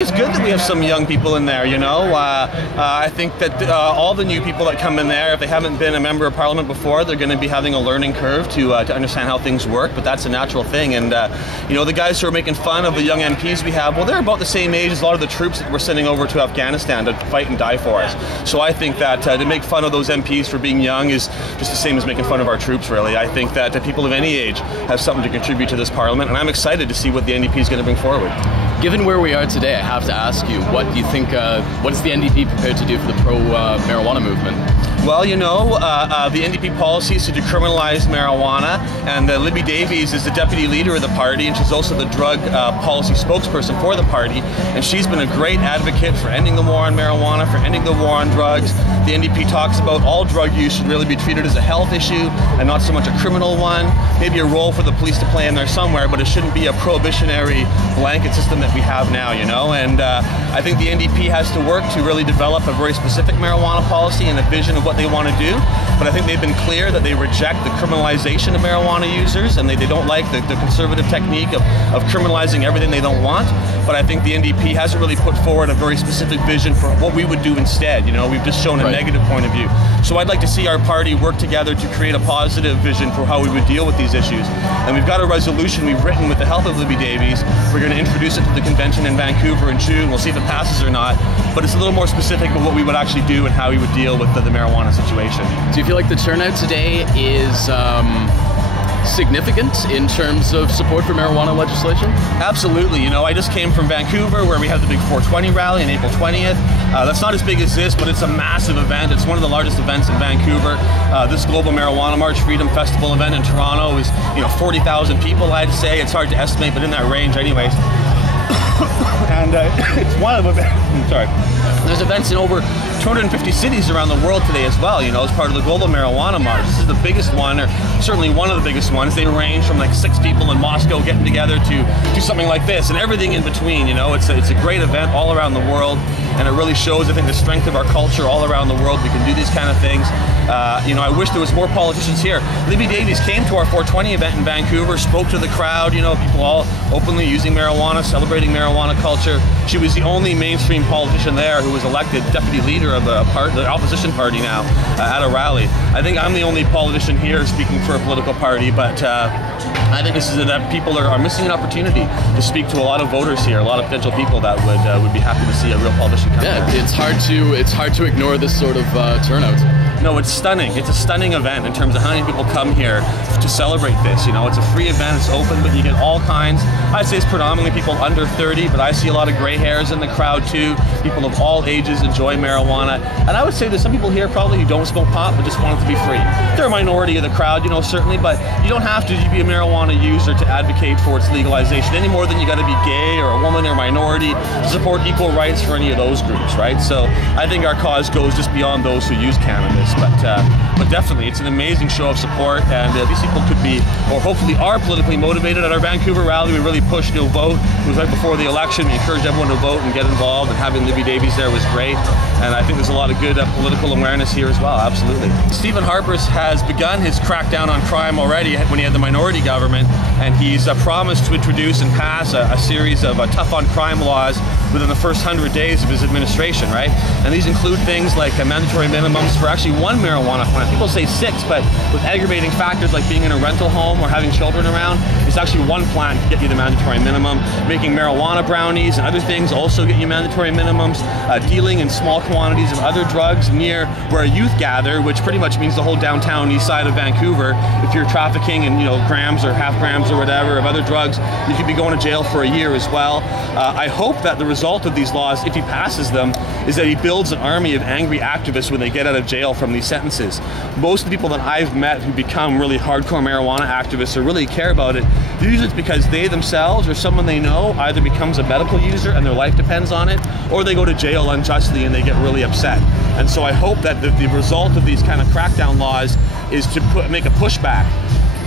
It's good that we have some young people in there, you know. I think that all the new people that come in there, if they haven't been a member of parliament before, they're going to be having a learning curve to understand how things work, but that's a natural thing. And, you know, the guys who are making fun of the young MPs we have, well, they're about the same age as a lot of the troops that we're sending over to Afghanistan to fight and die for us. So I think that to make fun of those MPs for being young is just the same as making fun of our troops, really. I think that people of any age have something to contribute to this parliament, and I'm excited to see what the NDP is going to bring forward. Given where we are today, I have to ask you, what do you think, what is the NDP prepared to do for the pro-marijuana movement? Well, you know, the NDP policy is to decriminalize marijuana, and Libby Davies is the deputy leader of the party, and she's also the drug policy spokesperson for the party, and she's been a great advocate for ending the war on marijuana, for ending the war on drugs. The NDP talks about all drug use should really be treated as a health issue and not so much a criminal one. Maybe a role for the police to play in there somewhere, but it shouldn't be a prohibitionary blanket system that we have now, you know. And I think the NDP has to work to really develop a very specific marijuana policy and a vision of what they want to do. But I think they've been clear that they reject the criminalization of marijuana users, and they don't like the conservative technique of criminalizing everything they don't want. But I think the NDP hasn't really put forward a very specific vision for what we would do instead. You know, we've just shown a negative point of view. So I'd like to see our party work together to create a positive vision for how we would deal with these issues. And we've got a resolution we've written with the help of Libby Davies. We're going to introduce it to the convention in Vancouver in June. We'll see if it passes or not. But it's a little more specific about what we would actually do and how we would deal with the marijuana situation. Do you feel like the turnout today is significant in terms of support for marijuana legislation? Absolutely. You know, I just came from Vancouver where we have the big 420 rally on April 20th. That's not as big as this, but it's a massive event. It's one of the largest events in Vancouver. This Global Marijuana March Freedom Festival event in Toronto is, you know, 40,000 people, I'd say. It's hard to estimate, but in that range anyways. And it's one of them. Sorry. There's events in over 250 cities around the world today as well, you know, as part of the Global Marijuana March. This is the biggest one, or certainly one of the biggest ones. They range from like 6 people in Moscow getting together to do something like this and everything in between, you know. It's a great event all around the world, and it really shows, I think, the strength of our culture all around the world. We can do these kind of things. You know, I wish there was more politicians here. Libby Davies came to our 420 event in Vancouver, spoke to the crowd, you know, people all openly using marijuana, celebrating marijuana culture. She was the only mainstream politician there who was elected deputy leader of the opposition party now at a rally. I think I'm the only politician here speaking for a political party, but I think this is that people are missing an opportunity to speak to a lot of voters here, a lot of potential people that would be happy to see a real politician come here. It's hard to ignore this sort of turnout. No, it's stunning. It's a stunning event in terms of how many people come here to celebrate this. You know, it's a free event, it's open, but you get all kinds. I'd say it's predominantly people under 30, but I see a lot of gray hairs in the crowd too. People of all ages enjoy marijuana. And I would say there's some people here probably who don't smoke pot, but just want it to be free. They're a minority of the crowd, you know, certainly, but you don't have to be a marijuana user to advocate for its legalization any more than you got to be gay or a woman or a minority to support equal rights for any of those groups, right? So I think our cause goes just beyond those who use cannabis. But definitely, it's an amazing show of support, and these people could be, or hopefully are, politically motivated. At our Vancouver rally, we really pushed to vote. It was right before the election. We encouraged everyone to vote and get involved, and having Libby Davies there was great. And I think there's a lot of good political awareness here as well, absolutely. Stephen Harper has begun his crackdown on crime already when he had the minority government, and he's promised to introduce and pass a series of tough on crime laws within the first 100 days of his administration, right? And these include things like mandatory minimums for actually one marijuana plant. People say 6, but with aggravating factors like being in a rental home or having children around, it's actually one plant to get you the mandatory minimum. Making marijuana brownies and other things also get you mandatory minimums. Dealing in small quantities of other drugs near where youth gather, which pretty much means the whole downtown east side of Vancouver. If you're trafficking in, you know, grams or half grams or whatever of other drugs, you could be going to jail for a year as well. I hope that the result of these laws, if he passes them, is that he builds an army of angry activists when they get out of jail from these sentences. Most of the people that I've met who become really hardcore marijuana activists or really care about it, usually it's because they themselves or someone they know either becomes a medical user and their life depends on it, or they go to jail unjustly and they get really upset. And so I hope that the result of these kind of crackdown laws is to make a pushback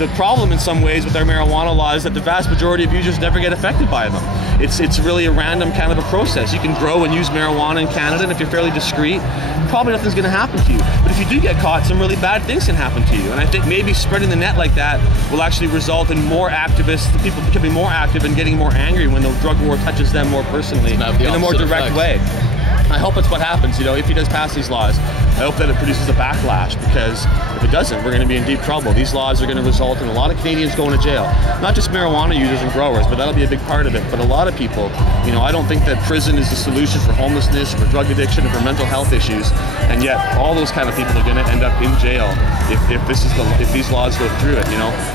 the problem in some ways with our marijuana law is that the vast majority of users never get affected by them. It's really a random kind of a process. You can grow and use marijuana in Canada, and if you're fairly discreet, probably nothing's going to happen to you. But if you do get caught, some really bad things can happen to you. And I think maybe spreading the net like that will actually result in more activists, people becoming more active and getting more angry when the drug war touches them more personally in a more direct way. I hope it's what happens, if he does pass these laws. I hope that it produces a backlash, because if it doesn't, we're going to be in deep trouble. These laws are going to result in a lot of Canadians going to jail. Not just marijuana users and growers, but that'll be a big part of it. But a lot of people, I don't think that prison is the solution for homelessness, for drug addiction, or for mental health issues. And yet, all those kind of people are going to end up in jail if these laws go through it.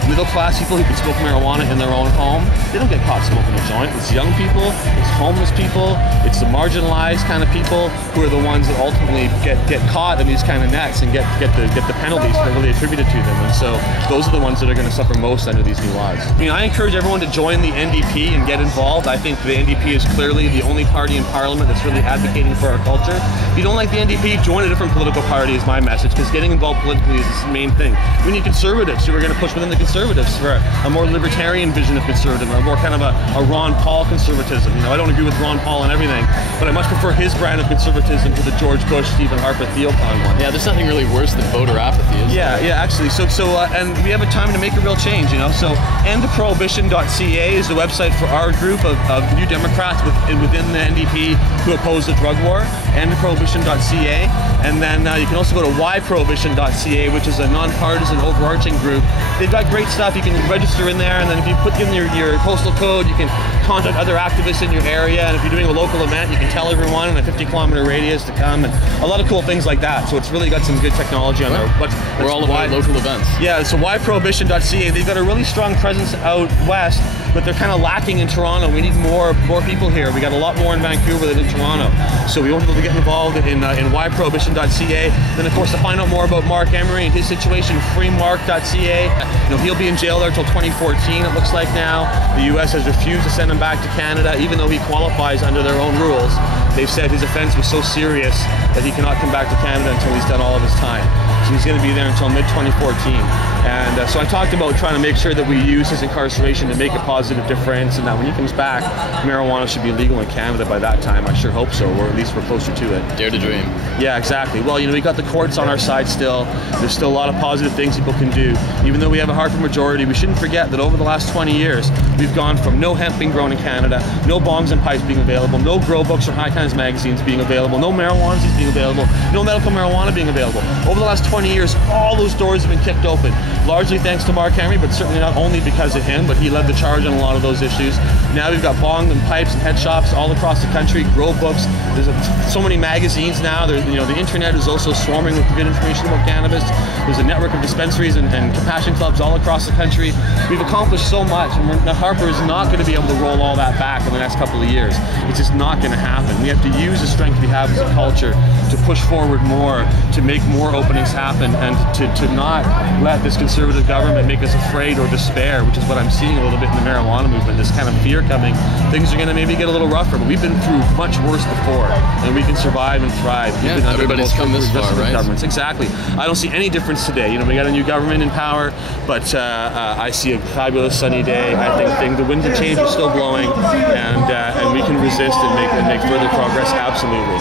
Middle class people who can smoke marijuana in their own home, they don't get caught smoking a joint. It's young people, it's homeless people, it's the marginalized kind of people who are the ones that ultimately get caught in these kind of nets and get the penalties that are really attributed to them. And so those are the ones that are going to suffer most under these new laws. I encourage everyone to join the NDP and get involved. I think the NDP is clearly the only party in Parliament that's really advocating for our culture. If you don't like the NDP, join a different political party is my message, because getting involved politically is the main thing. We need conservatives who are going to push within the conservatives for a more libertarian vision of conservatism, a more kind of a Ron Paul conservatism. I don't agree with Ron Paul on everything, but I much prefer his brand of conservatism to the George Bush, Stephen Harper, Theocon one. Yeah, there's nothing really worse than voter apathy, is there? Yeah, actually. So and we have a time to make a real change, So endprohibition.ca is the website for our group of New Democrats within the NDP who oppose the drug war, endprohibition.ca. And then you can also go to whyprohibition.ca, which is a nonpartisan overarching group. They've got great stuff. You can register in there, and then if you put in your postal code, you can contact other activists in your area, and if you're doing a local event, you can tell everyone in a 50-kilometer radius to come, and a lot of cool things like that. So it's really got some good technology on there. We're all about local events. Yeah, so whyprohibition.ca, they've got a really strong presence out west, but they're kind of lacking in Toronto. We need more people here. We got a lot more in Vancouver than in Toronto. So we want people to get involved in whyprohibition.ca. Then, of course, to find out more about Mark Emery and his situation, freemark.ca. He'll be in jail there until 2014, it looks like now. The U.S. has refused to send him back to Canada, even though he qualifies under their own rules. They've said his offense was so serious that he cannot come back to Canada until he's done all of his time. So he's going to be there until mid-2014. And so I talked about trying to make sure that we use his incarceration to make a positive difference, and that when he comes back, marijuana should be legal in Canada by that time. I sure hope so, or at least we're closer to it. Dare to dream. Yeah, exactly. Well, we got the courts on our side still. There's still a lot of positive things people can do. Even though we have a Harper majority, we shouldn't forget that over the last 20 years, we've gone from no hemp being grown in Canada, no bongs and pipes being available, no grow books or high times magazines being available, no marijuana being available, no medical marijuana being available. Over the last 20 years, all those doors have been kicked open, largely thanks to Mark Emery, but certainly not only because of him, but he led the charge on a lot of those issues. Now we've got bong and pipes and head shops all across the country, grow books. There's so many magazines now. There's, the internet is also swarming with good information about cannabis. There's a network of dispensaries and compassion clubs all across the country. We've accomplished so much, and Harper is not going to be able to roll all that back in the next couple of years. It's just not going to happen. We have to use the strength we have as a culture to push forward more, to make more openings happen, and to not let this conservative government make us afraid or despair, which is what I'm seeing a little bit in the marijuana movement, this kind of fear coming. Things are going to maybe get a little rougher, but we've been through much worse before, and we can survive and thrive. Yeah, everybody's come this far, right? Governments. Exactly. I don't see any difference today. We got a new government in power, but I see a fabulous sunny day. I think the winds of change are still blowing, and we can resist and make further progress, absolutely.